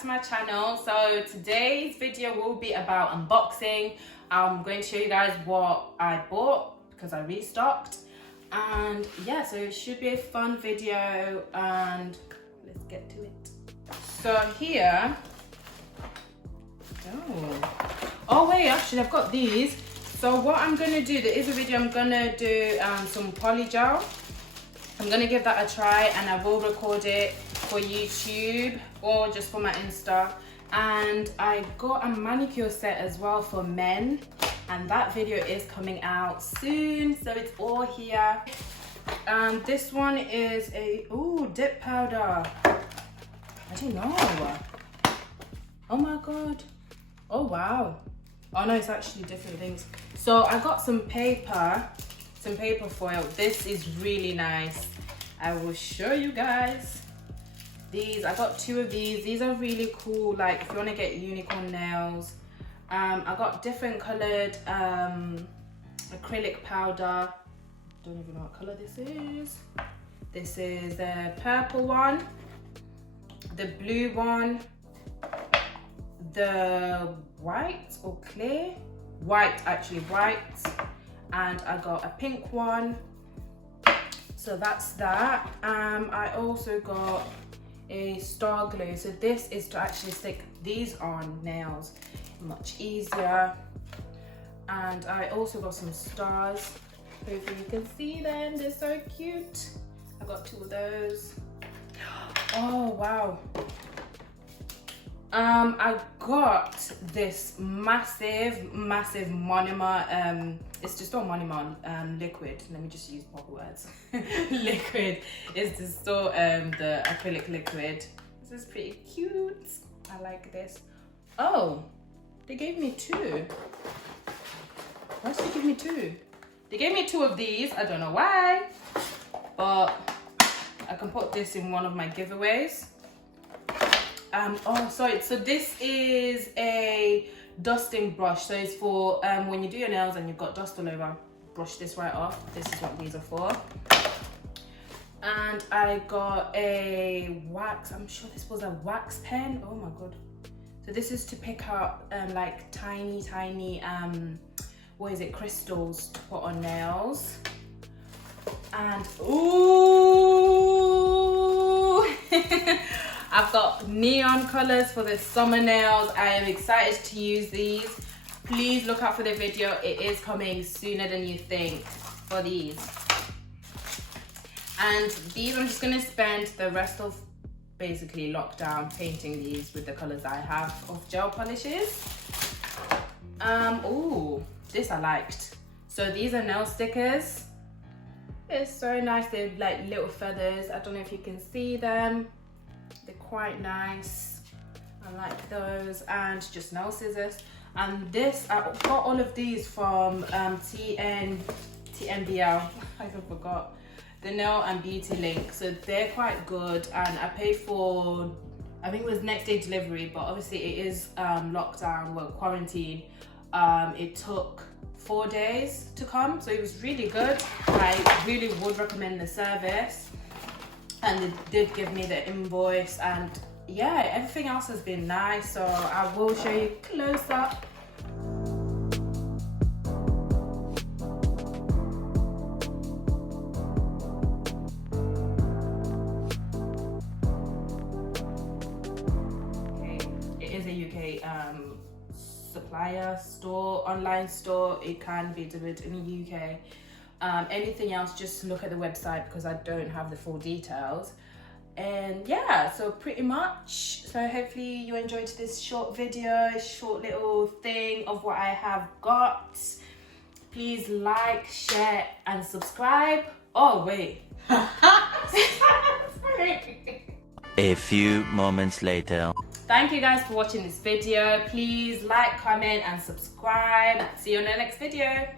back to my channel. So today's video will be about unboxing. I'm going to show you guys what I bought because I restocked, and yeah, so it should be a fun video and let's get to it. So here, oh wait, actually I've got these. So what I'm gonna do, there is a video I'm gonna do some polygel. I'm gonna give that a try and I will record it for YouTube or just for my Insta. And I got a manicure set as well for men, and that video is coming out soon, so it's all here. And this one is a dip powder. I didn't know. Oh my god. Oh wow. Oh no, it's actually different things. So I got some paper foil. This is really nice. I will show you guys. These, I got 2 of these. These are really cool, like if you want to get unicorn nails. I got different colored acrylic powder. Don't even know what color this is. This is the purple one, the blue one, the white or clear? White, actually white. And I got a pink one. So that's that. I also got a star glue. So this is to actually stick these on nails much easier. And I also got some stars. Hopefully you can see them, they're so cute. I got 2 of those. Oh wow. I got this massive monomer, it's just all monomer liquid. Let me just use proper words. Liquid is to store the acrylic liquid. This is pretty cute. I like this. Oh, they gave me 2. Why did they give me 2? They gave me 2 of these. I don't know why, but I can put this in one of my giveaways. Oh sorry, so this is a dusting brush. So it's for when you do your nails and you've got dust all over, brush this right off. This is what these are for. And I got a wax, I'm sure this was a wax pen. Oh my god. So this is to pick up like tiny what is it, crystals to put on nails. And ooh I've got neon colors for the summer nails. I am excited to use these. Please look out for the video. It is coming sooner than you think for these. And these, I'm just gonna spend the rest of basically lockdown painting these with the colors I have of gel polishes. Oh, this I liked. So these are nail stickers. It's so nice. They're like little feathers. I don't know if you can see them. They're quite nice. I like those. And just nail scissors. And this, I got all of these from TNBL. I forgot. The Nail and Beauty link. So they're quite good. And I paid for, I think it was next day delivery, but obviously it is lockdown, well, quarantine. It took 4 days to come, so it was really good. I really would recommend the service. And they did give me the invoice, and yeah, everything else has been nice, so I will show you close up. Okay, it is a UK supplier store, online store. It can be delivered in the UK. Anything else, just look at the website because I don't have the full details. And yeah, so pretty much, so hopefully you enjoyed this short video, short little thing of what I have got. Please like, share and subscribe. Oh wait. A few moments later. Thank you guys for watching this video. Please like, comment and subscribe. See you in the next video.